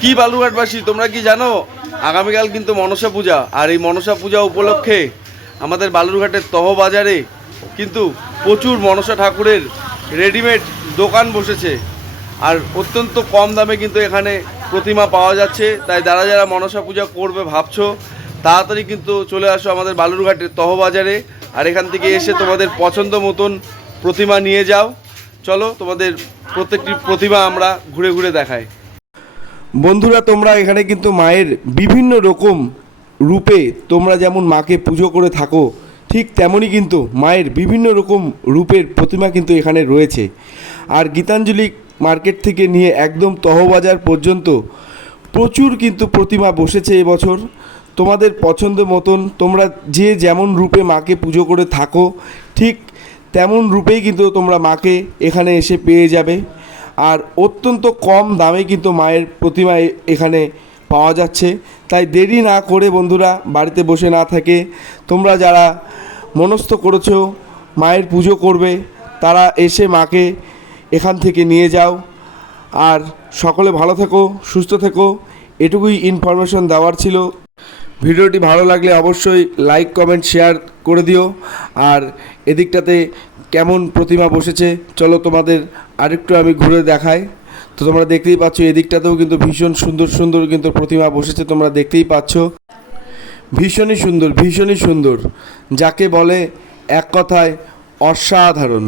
কি বালুঘাটবাসী তোমরা কি জানো? আগামীকাল কিন্তু মনসা পূজা, আর এই মনসা পূজা উপলক্ষে আমাদের বালুরঘাটের তহবাজারে কিন্তু প্রচুর মনসা ঠাকুরের রেডিমেড দোকান বসেছে। আর অত্যন্ত কম দামে কিন্তু এখানে প্রতিমা পাওয়া যাচ্ছে। তাই যারা যারা মনসা পূজা করবে ভাবছ, তাড়াতাড়ি কিন্তু চলে আসো আমাদের বালুরঘাটের তহবাজারে। আর এখান থেকে এসে তোমাদের পছন্দ মতন প্রতিমা নিয়ে যাও। চলো তোমাদের প্রত্যেকটি প্রতিমা আমরা ঘুরে ঘুরে দেখাই। বন্ধুরা, তোমরা এখানে কিন্তু মায়ের বিভিন্ন রকম রূপে তোমরা যেমন মাকে পুজো করে থাকো, ঠিক তেমনই কিন্তু মায়ের বিভিন্ন রকম রূপের প্রতিমা কিন্তু এখানে রয়েছে। আর গীতাঞ্জলি মার্কেট থেকে নিয়ে একদম তহবাজার পর্যন্ত প্রচুর কিন্তু প্রতিমা বসেছে এবছর। তোমাদের পছন্দ মতন তোমরা যে যেমন রূপে মাকে পুজো করে থাকো, ঠিক তেমন রূপেই কিন্তু তোমরা মাকে এখানে এসে পেয়ে যাবে। আর অত্যন্ত কম দামে কিন্তু মায়ের প্রতিমা এখানে পাওয়া যাচ্ছে। তাই দেরি না করে বন্ধুরা বাড়িতে বসে না থাকে তোমরা যারা মনস্থ করেছ মায়ের পুজো করবে, তারা এসে মাকে এখান থেকে নিয়ে যাও। আর সকলে ভালো থেকো, সুস্থ থেকো, এটুকুই ইনফরমেশন দেওয়ার ছিল। ভিডিওটি ভালো লাগলে অবশ্যই লাইক কমেন্ট শেয়ার করে দিও। আর এদিকটাতে কেমন প্রতিমা বসেছে? চলো তোমাদের আরেকটু আমি ঘুরে দেখাই। তো তোমরা দেখতেই পাচ্ছ এদিকটাতেও কিন্তু ভীষণ সুন্দর সুন্দর কিন্তু প্রতিমা বসেছে, তোমরা দেখতেই পাচ্ছ। ভীষণই সুন্দর ভীষণই সুন্দর। যাকে বলে এক কথায় অসাধারণ।